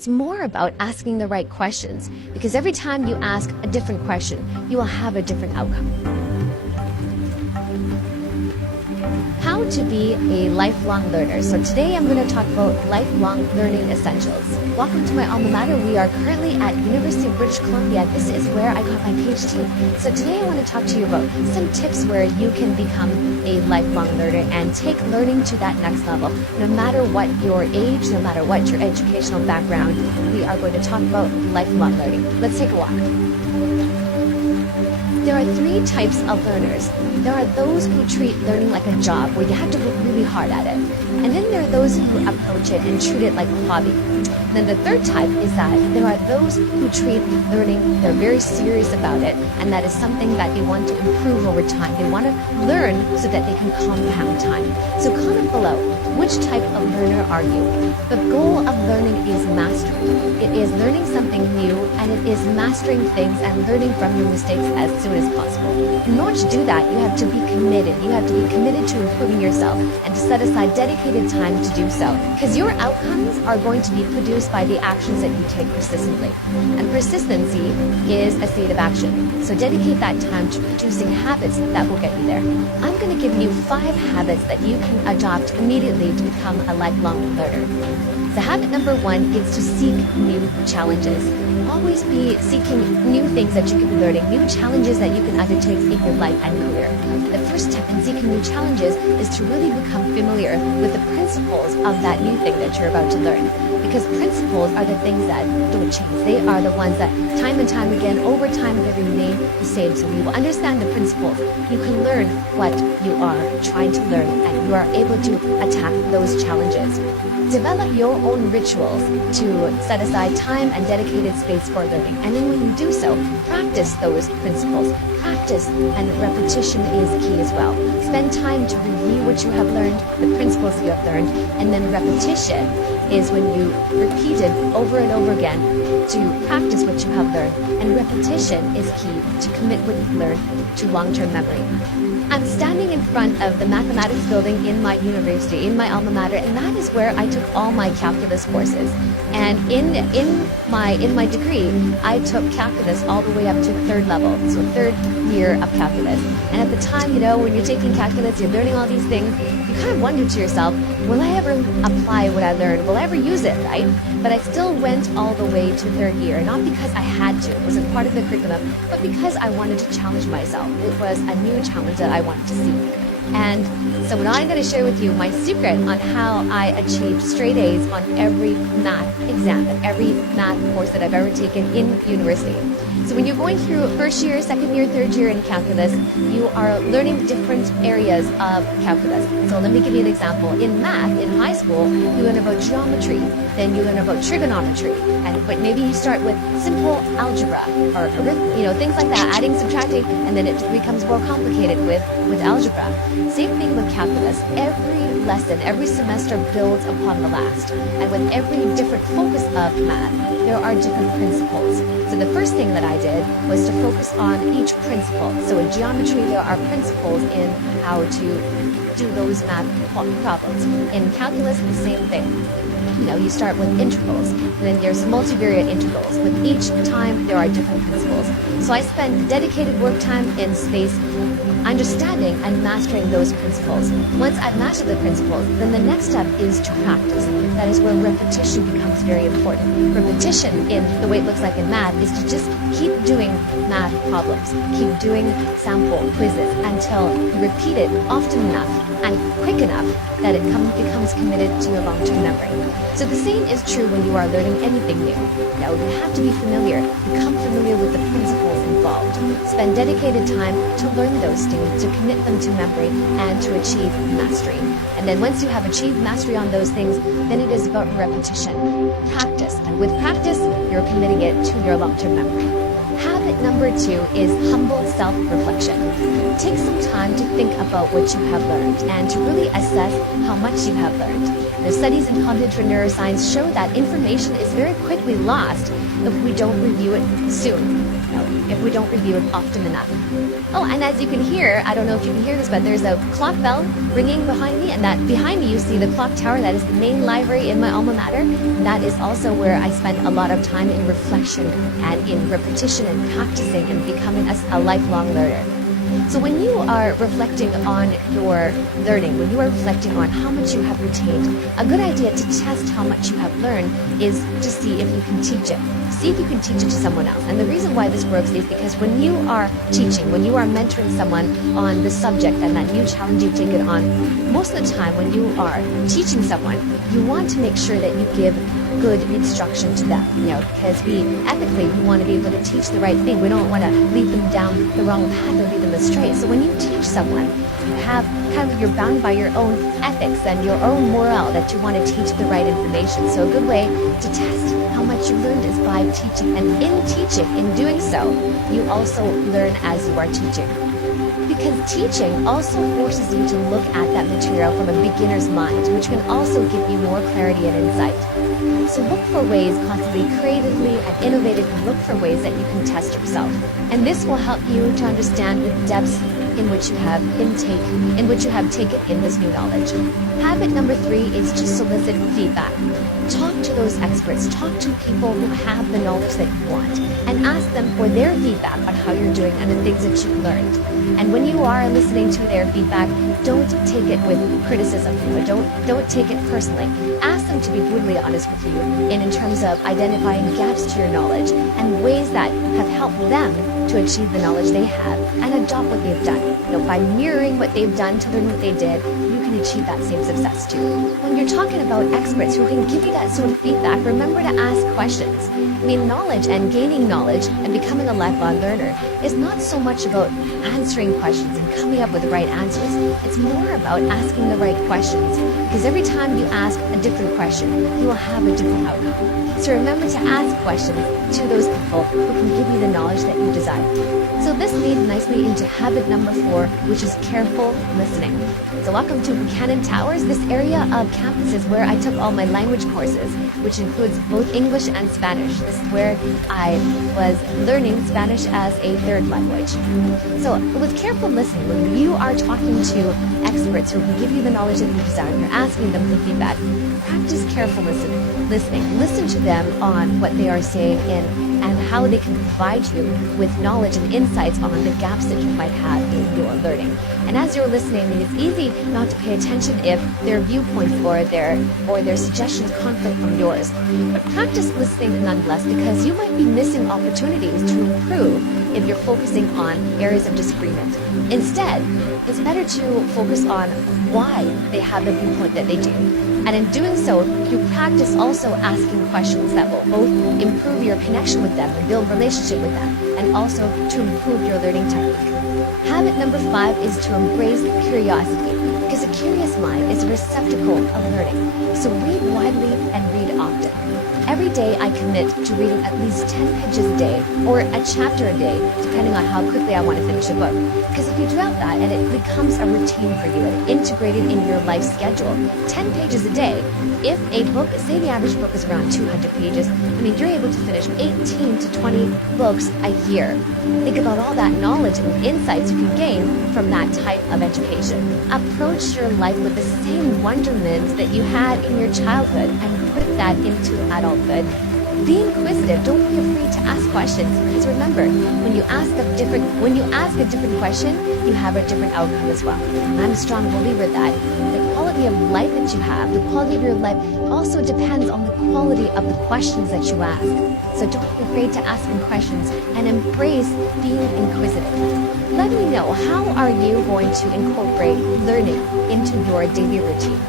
It's more about asking the right questions, because every time you ask a different question, you will have a different outcome. How to be a lifelong learner. So today I'm going to talk about lifelong learning essentials. Welcome to my alma mater. We are currently at University of British Columbia. This is where I got my PhD. So today I want to talk to you about some tips where you can become a lifelong learner and take learning to that next level. No matter what your age, no matter what your educational background, we are going to talk about lifelong learning. Let's take a walk. There are three types of learners. There are those who treat learning like a job, where you have to work really hard at it. And then there are those who approach it and treat it like a hobby. Then the third type is that there are those who treat learning, they're very serious about it, and that is something that they want to improve over time. They want to learn so that they can compound time. So comment below, which type of learner are you? The goal of learning is mastery. It is learning something new, and it is mastering things and learning from your mistakes as soon as possible. In order to do that, you have to be committed. You have to be committed to improving yourself and to set aside dedicated time to do so. Because your outcomes are going to be produced by the actions that you take persistently. And persistency is a state of action. So dedicate that time to producing habits that will get you there. I'm going to give you 5 habits that you can adopt immediately to become a lifelong learner. So habit number 1 is to seek new challenges. Always be seeking new things that you can be learning, new challenges that you can undertake in your life and career. The first step in seeking new challenges is to really become familiar with the principles of that new thing that you're about to learn. Because principles are the things that don't change. They are the ones that time and time again, over time, they remain the same. So you will understand the principles. You can learn what you are trying to learn, and you are able to attack those challenges. Develop your own rituals to set aside time and dedicated space for learning. And then when you do so, practice those principles. Practice and repetition is key as well. Spend time to review what you have learned, the principles you have learned, and then repetition is when you repeat it over and over again to practice what you have learned. And repetition is key to commit what you've learned to long-term memory. I'm standing in front of the mathematics building in my university, in my alma mater, and that is where I took all my calculus courses. And in my degree, I took calculus all the way up to 3rd level, so 3rd year of calculus. And at the time, when you're taking calculus, you're learning all these things, you kind of wonder to yourself, will I ever apply what I learned? Will I ever use it, right? But I still went all the way to 3rd year, not because I had to, it wasn't part of the curriculum, but because I wanted to challenge myself. It was a new challenge that I wanted to seek. And so now I'm going to share with you my secret on how I achieved straight A's on every math exam and every math course that I've ever taken in university. So when you're going through 1st year, 2nd year, 3rd year in calculus, you are learning different areas of calculus. So let me give you an example. In math, in high school, you learn about geometry, then you learn about trigonometry, but maybe you start with simple algebra or things like that, adding, subtracting, and then it becomes more complicated with algebra. Same thing with calculus. Every lesson, every semester builds upon the last. And with every different focus of math, there are different principles. So the first thing that I did was to focus on each principle. So in geometry, there are principles in how to do those math problems. In calculus, the same thing. You start with integrals, and then there's multivariate integrals. With each time, there are different principles. So I spent dedicated work time in space understanding and mastering those principles. Once I've mastered the principles, then the next step is to practice. That is where repetition becomes very important. Repetition, in the way it looks like in math, is to just keep doing math problems. Keep doing sample quizzes until you repeat it often enough and quick enough that it becomes committed to your long-term memory. So the same is true when you are learning anything new. Now, you have to be familiar. Become familiar with the principles involved. Spend dedicated time to learn those things, to commit them to memory, and to achieve mastery. And then once you have achieved mastery on those things, then it is about repetition. Practice. And with practice, you're committing it to your long-term memory. Habit number 2 is humble self-reflection. Take some time to think about what you have learned and to really assess how much you have learned. The studies in cognitive neuroscience show that information is very quickly lost if we don't review it soon. If we don't review it often enough. Oh, and as you can hear, I don't know if you can hear this, but there's a clock bell ringing behind me, and that behind me you see the clock tower. That is the main library in my alma mater. That is also where I spend a lot of time in reflection and in repetition and practicing and becoming a lifelong learner. So when you are reflecting on your learning, when you are reflecting on how much you have retained, a good idea to test how much you have learned is to see if you can teach it. See if you can teach it to someone else. And the reason why this works is because when you are teaching, when you are mentoring someone on the subject and that new challenge you take it on, most of the time when you are teaching someone, you want to make sure that you give good instruction to them, because we want to be able to teach the right thing. We don't want to lead them down the wrong path or lead them astray. So when you teach someone, you're bound by your own ethics and your own morale that you want to teach the right information. So a good way to test how much you learned is by teaching. And in doing so, you also learn as you are teaching. Because teaching also forces you to look at that material from a beginner's mind, which can also give you more clarity and insight. So look for ways, constantly, creatively, and innovatively look for ways that you can test yourself. And this will help you to understand the depths in which you have taken in this new knowledge. Habit number 3 is to solicit feedback. Talk to those experts, talk to people who have the knowledge that you want, and ask them for their feedback on how you're doing and the things that you've learned. And when you are listening to their feedback, don't take it with criticism. Don't take it personally. Ask them to be brutally honest with you in terms of identifying gaps to your knowledge and ways that have helped them to achieve the knowledge they have and adopt what they've done. By mirroring what they've done to learn what they did, you can achieve that same success too. When you're talking about experts who can give you that sort of feedback, remember to ask questions. Knowledge and gaining knowledge and becoming a lifelong learner is not so much about answering questions and coming up with the right answers. It's more about asking the right questions, because every time you ask a different question, you will have a different outcome. So remember to ask questions to those people who can give you the knowledge that you desire. So this leads nicely into habit number 4, which is careful listening. So welcome to Buchanan Towers. This area of campus is where I took all my language courses, which includes both English and Spanish. This is where I was learning Spanish as a third language. So with careful listening, when you are talking to experts who can give you the knowledge that you desire, and you're asking them for feedback, practice careful listening. Listen to them on what they are saying and how they can provide you with knowledge and insights on the gaps that you might have in your learning. And as you're listening, it's easy not to pay attention if their viewpoints or their suggestions conflict from yours. But practice listening nonetheless, because you might be missing opportunities to improve if you're focusing on areas of disagreement. Instead, it's better to focus on why they have the viewpoint that they do. And in doing so, you practice also asking questions that will both improve your connection with them and build relationship with them, and also to improve your learning technique. Habit number 5 is to embrace curiosity, because a curious mind is a receptacle of learning. So read widely and read often. Every day I commit to reading at least 10 pages a day or a chapter a day, depending on how quickly I want to finish a book. Because if you do that and it becomes a routine for you and integrated in your life schedule, 10 pages a day, if a book, say the average book is around 200 pages, you're able to finish 18 to 20 books a year. Think about all that knowledge and insights you can gain from that type of education. Approach your life with the same wonderment that you had in your childhood and put that into adulthood. Be inquisitive. Don't be afraid to ask questions, because remember, when you ask a different question, you have a different outcome as well. And I'm a strong believer that the quality of life that you have, the quality of your life, also depends on the quality of the questions that you ask. So don't be afraid to ask questions and embrace being inquisitive. Let me know, how are you going to incorporate learning into your daily routine?